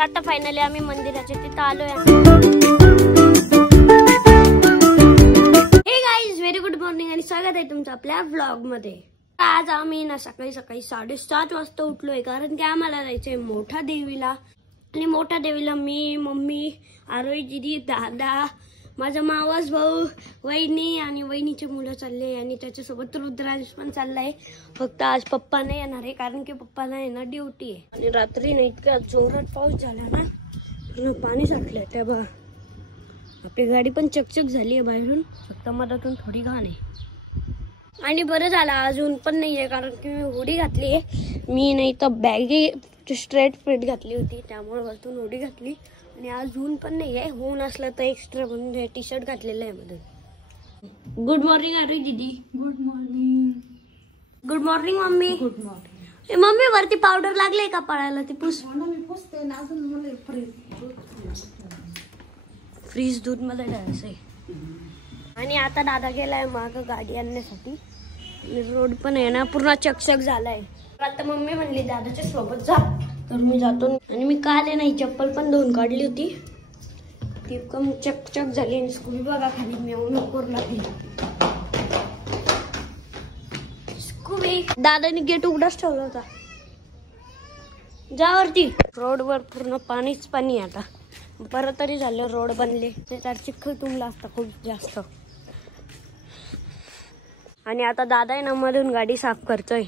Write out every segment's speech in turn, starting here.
आता फायनली आम्ही मंदिराच्या तिथं आलोय. हे गाईज, व्हेरी गुड मॉर्निंग आणि स्वागत आहे तुमचं आपल्या व्लॉग मध्ये. आज आम्ही ना सकाळी 7:30 वाजता उठलोय, कारण की आम्हाला जायचंय मोठ्या देवीला. आणि मोठ्या देवीला मी, मम्मी, आरोही दीदी, दादा, माझा मावस भाऊ, वहिनी आणि वहिनीचे मुलं चालले आणि त्याच्यासोबत रुद्रांश पण चाललाय. फक्त आज पप्पा नाही येणार आहे, कारण की पप्पाला आहे ना ड्युटी आहे. आणि रात्री ना इतका जोरात पाऊस झाला ना, पूर्ण पाणी साठलंय. तेव्हा आपली गाडी पण चकचक झाली आहे बाहेरून, फक्त मधातून थोडी घाण आहे. आणि बरं झालं अजून पण नाहीये, कारण की मी हुडी घातली आहे. मी नाही तर बॅगी स्ट्रेट फिट घातली होती, त्यामुळे वरतून हुडी घातली. आणि आज ऊन पण नाहीये, ऊन असलं तर एक्स्ट्रा म्हणून टी शर्ट घातलेलं आहे मध्ये. गुड मॉर्निंग अरे दीदी. Good morning. Good morning mummy. Good morning. Mummy वरती पावडर लागले का पळायला? ती पुस. फ्रीज दूध मध्ये ठेवायचंय. आणि आता दादा गेलाय माग गाडी आणण्यासाठी. रोड पण आहे ना पूर्ण चकचक झालाय. आता मम्मी म्हणली दादाच्या सोबत जा, तर मी जातो. आणि मी काल नाही चप्पल पण धुवून काढली होती, ती कम चकचक झाली. आणि स्कूल बघा खाली मेवून कोरला स्कूबी. दादाने गेट उघडाच ठेवला होता. जा वरती. रोडवर पूर्ण पाणीच पाणी. आता बरं तरी झालं रोड बनले, त्याच्यात चिखल तुंबला असता खूप जास्त. आणि आता दादा आहे ना मधून गाडी साफ करतोय.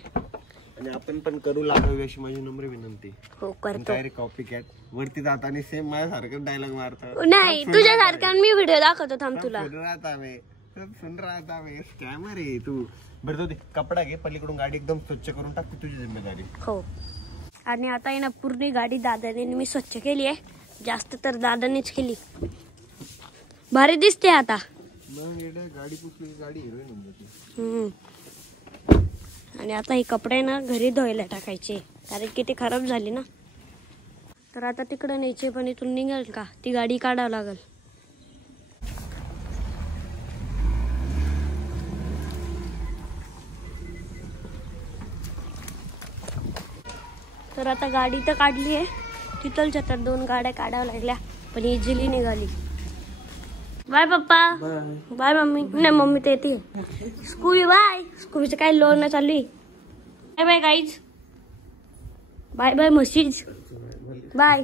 आणि आपण पण करू लागावी अशी माझी नम्र विनंती. हो करतो. कॉपी कॅट वरती जाताना सेम माझ्यासारखं डायलॉग मारतो. नाही तुझ्यासारखा मी व्हिडिओ दाखवतो, थांब तुला. सुन राहता वे स्कॅमर आहे तू. बरं दे कपडा घे, पलीकडून गाडी एकदम स्वच्छ करून टाकते, तुझी जिम्मेदारी. हो. आणि आता आहे ना पूर्ण गाडी दादाने मी स्वच्छ केली आहे, जास्त तर दादानेच केली. भारी दिसते आता. गाडी पुसली गाडी हिरोईन होऊन जाते. आणि आता हे कपडे ना घरी धुवायला टाकायचे, कारण की ते खराब झाली ना. तर आता तिकडे न्यायचे, पण इथून निघेल का ती गाडी काढावं लागल. तर आता गाडी तर काढली आहे, तिथलच्या तर 2 गाड्या काढाव्या लागल्या, पण इझिली निघाली. बाय पप्पा. Bye mummy. नाही मम्मी ते येते. Scooby bye. स्कूबीचं काय लोन चालू आहे. Bye bye guys. Bye bye मशीज. Bye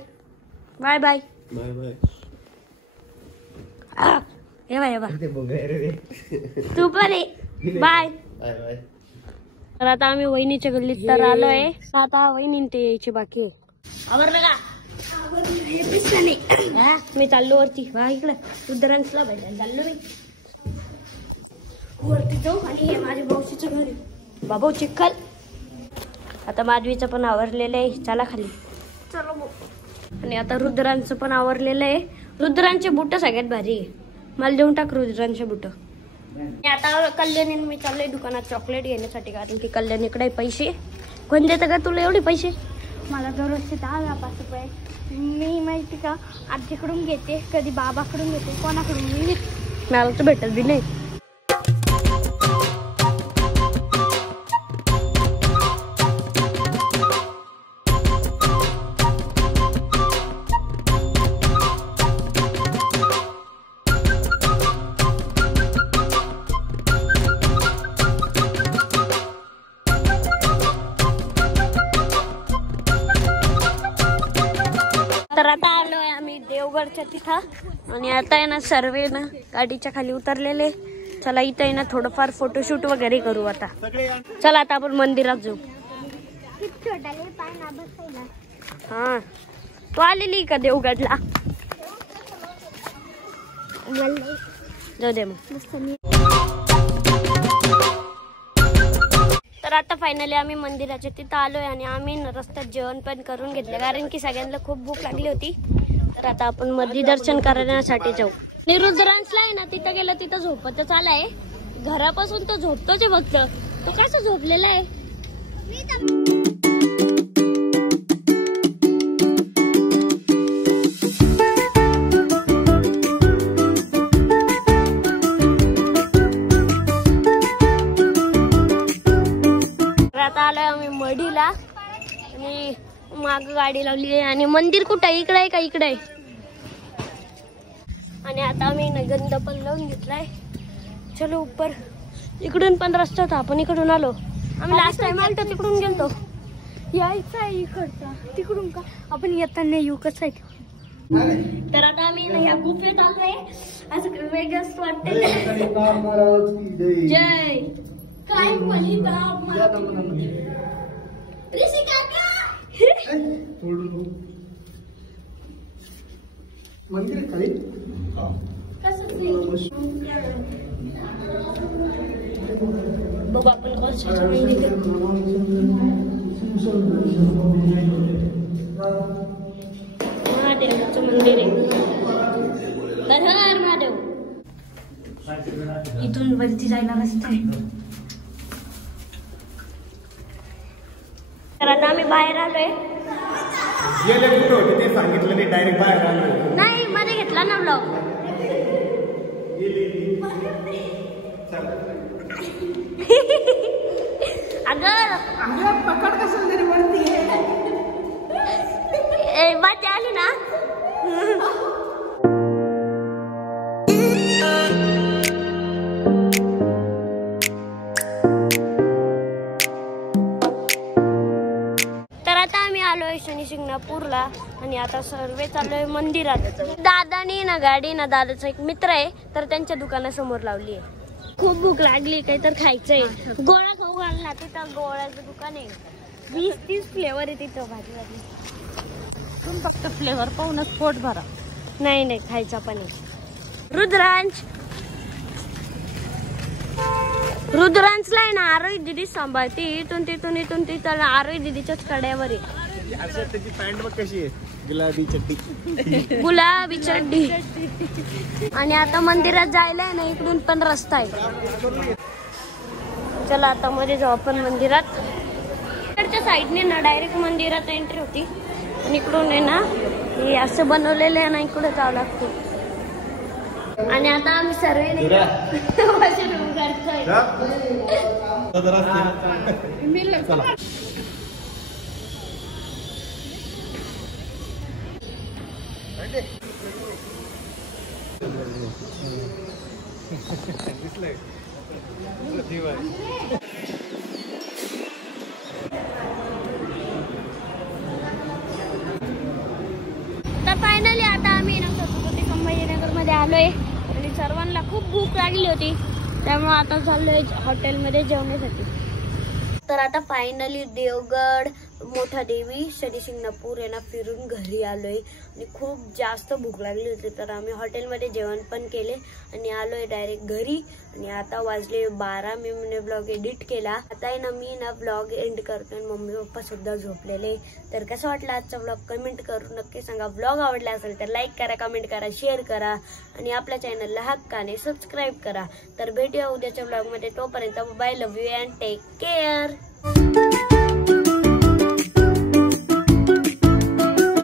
bye bye bye bye. हे बाय बाय. तू पण आहे. Bye bye. तर आता आम्ही वहिनीच्या गल्लीत तर आलोय. आता वहिनी ते यायची बाकी हो. आवरलं का? मी चाललो वरती. वा इकडे रुद्रांशला भेटायला चाललो मी वरती जाऊ. आणि हे माझ्या मावशीचं घर आहे. बाबा चिखल. आता माधवीचं पण आवरलेलं आहे, चला खाली. चलो. आणि आता रुद्रांचं पण आवरलेलं आहे. रुद्रांचे बुट सगळ्यात भारी आहे, मला देऊन टाक रुद्रांचे बुट. आता कल्याणी मी चाललोय दुकानात चॉकलेट घेण्यासाठी, कारण की कल्याणीकडे पैसे. कोण देतं का तुला एवढे पैसे? मला दररोजचे 10-5 रुपये. मी माहिती का आजीकडून घेते, कधी बाबाकडून घेते, कोणाकडून मी. मला तर भेटत बी नाही. तर आता आलोय आम्ही देवगडच्या तिथं. आणि आता आहे ना सर्वे ना गाडीच्या खाली उतरलेले. चला इथं आहे ना थोडंफार फोटोशूट वगैरे करू. आता चला आता आपण मंदिरात जाऊ. हा तू आलेली का देवगडला? जाऊ दे मग. तर आता फायनली आम्ही मंदिराच्या तिथं आलोय. आणि आम्ही रस्त्यात जेवण पण करून घेतलं, कारण की सगळ्यांना खूप भूक लागली होती. तर आता आपण मध्ये दर्शन करण्यासाठी जाऊ. आणि रुद्रांशला आहे ना तिथं गेलं, तिथं झोपतच आलाय. घरापासून तो झोपतोच आहे, फक्त तो कसं झोपलेला आहे. आता आलोय आम्ही मढीला. आणि माग गाडी लावली आहे आणि मंदिर कुठं आहे? इकडे आहे का इकडे आहे? आणि आता आम्ही गंध पण लावून घेतलाय. चलो ऊपर. इकडून पण रस्ता होता, आपण इकडून आलो. आम्ही लास्ट टाइम आलो तिकडून गेलतो. यायचं आहे इकडचा, तिकडून का आपण येताना येऊ कसं आहे? तर आता आम्ही ह्या गुफेत आलोय. असं वेगळंच वाटतंय. जय काय बघू आपण कशाचं मंदिर आहे. महादेवाचं मंदिर आहे. हर हर महादेव. इथून वरती जायला रस्ता आहे. तर आता आम्ही बाहेर आलोय. ते सांगितलं नाही, डायरेक्ट बाहेर आलो. नाही मध्ये घेतला ना ब्लॉग. अगं पकड कसं तरी वरती मजा आली ना. तर आता आम्ही आलोय शनी शिंगणापूरला आणि आता सर्वे चाललोय मंदिरात. दादानी ना गाडी ना दादाचा एक मित्र आहे तर त्यांच्या दुकानासमोर लावली आहे. खूप भूक लागली, काही तर खायचंय. गोळा खाऊ घालला. तिथं गोळ्याचं दुकान आहे. 20-30 फ्लेवर आहे तिथं. भाजी तुम्ही फक्त फ्लेवर पाहूनच पोट भरा. नाही नाही खायचा पण आहे. रुद्रांचला आहे ना आरोही दिदी सांभाळती. इथून तिथं आरोही दिदीच्याच कड्यावर आहे. त्याची पॅन्ट बघ कशी आहे, गुलाबी चड्डी. गुलाबी चड्डी. आणि आता मंदिरात जायला ना इकडून पण रस्ता आहे. चला आता मध्ये जाऊ आपण मंदिरात. इकडच्या साईडने ना डायरेक्ट मंदिरात एंट्री होती आणि इकडून आहे ना हे असं बनवलेलं आहे ना, इकडे जावं लागतं. आणि आता आम्ही सर्व तर फायनली आता आम्ही छत्रपती संभाजीनगर मध्ये आलोय आणि सर्वांना खूप भूक लागली होती त्यामुळे आता चाललोय हॉटेलमध्ये जेवण्यासाठी. तर आता फायनली देवगड, मोठा देवी, शनी शिंगणापूर यांना फिरून घरी आलोय आणि खूप जास्त भूक लागली होती तर आम्ही हॉटेलमध्ये जेवण पण केले आणि आलोय डायरेक्ट घरी. आणि आता वाजले 12. मी ब्लॉग एडिट केला. आता आहे ना मी ना ब्लॉग एंड करतो आणि मम्मी पप्पा सुद्धा झोपलेले. तर कसं वाटलं आजचा ब्लॉग कमेंट करून नक्की सांगा. ब्लॉग आवडला असेल तर लाईक करा, कमेंट करा, शेअर करा आणि आपल्या चॅनलला हक्काने सबस्क्राईब करा. तर भेटूया उद्याच्या ब्लॉगमध्ये. तोपर्यंत bye, love you and take care.